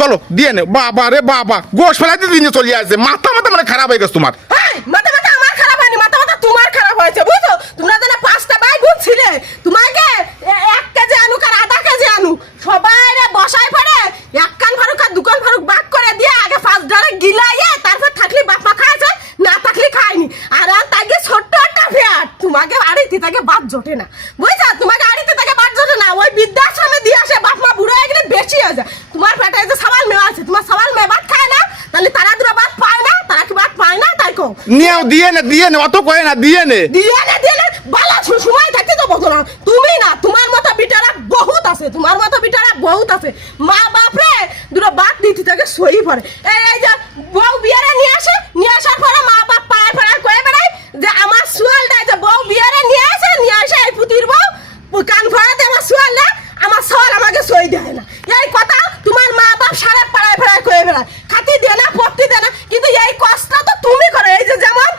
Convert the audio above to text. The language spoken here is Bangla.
চলো দিয়ে নে। বাবা রে বাবা, গোশ ফেলাইতে দিনে চলে আসছে, মাথা মাথা মানে খারাপ হয়ে গেছে তোমার। মাথা মাথা আমার খারাপ হয়নি, মাথা মাথা তোমার খারাপ হয়েছে, বুঝছো? তোমরা যেন 5টা ভাই বোন ছিলে, তোমাকে 1 কেজি আনু আর আধা কেজি আনু সবাই বসাই পড়ে 1 কান ফারুক আর 2 কান ফারুক বাক করে দিয়ে আগে 5 ডারে গিলাইয়ে তারপর থাকলি বাপ মা খাইছে, না থাকলি খায়নি। আর তাকে ছোট্ট একটা ফ্যাট তোমাকে আড়িতে থেকে বাদ জোটে না, বুঝছো? তোমাকে আড়িতে থেকে বাদ জোটে না, ওই বৃদ্ধাশ্রমে দিয়ে আসে বাপ মা বুড়ো হয়ে গেলে বেশি হয়ে যায়। তোমার পেটে যে সবাল মেয়ে আছে, তোমার সবাল মেয়ে ভাত খায় না, তাহলে তারা দুটো ভাত পায় না, তারা কি ভাত পায় না? তাই কো নিয়েও দিয়ে নে, অত কয়ে না, দিয়ে নে। দিয়ে না বালা সময় থাকতে তো বলতো না তুমি, না তোমার মতো বিটারা বহুত আছে, তোমার মতো বিটারা বহুত আছে। মা বাপ রে দুটো বাদ দিতে থেকে সই পড়ে। এই যে বউ বিয়ারে নিয়ে আসে, নিয়ে আসার পরে মা বাপ পায়ে পায়ে করে বেড়ায় যে আমার সোয়ালটা যে বউ বিয়ারে নিয়ে আসে এই পুতির বউ কান ভরাতে আমার সোয়াল, আমার সোয়াল আমাকে সই দেয় না। এই কথা তোমার মা বাপ সারা পাড়ায় পাড়ায় করে বেড়ায়, খাতি দেয় না, পড়তে দেয় না, কিন্তু এই কষ্ট তো তুমি করো। এই যে যেমন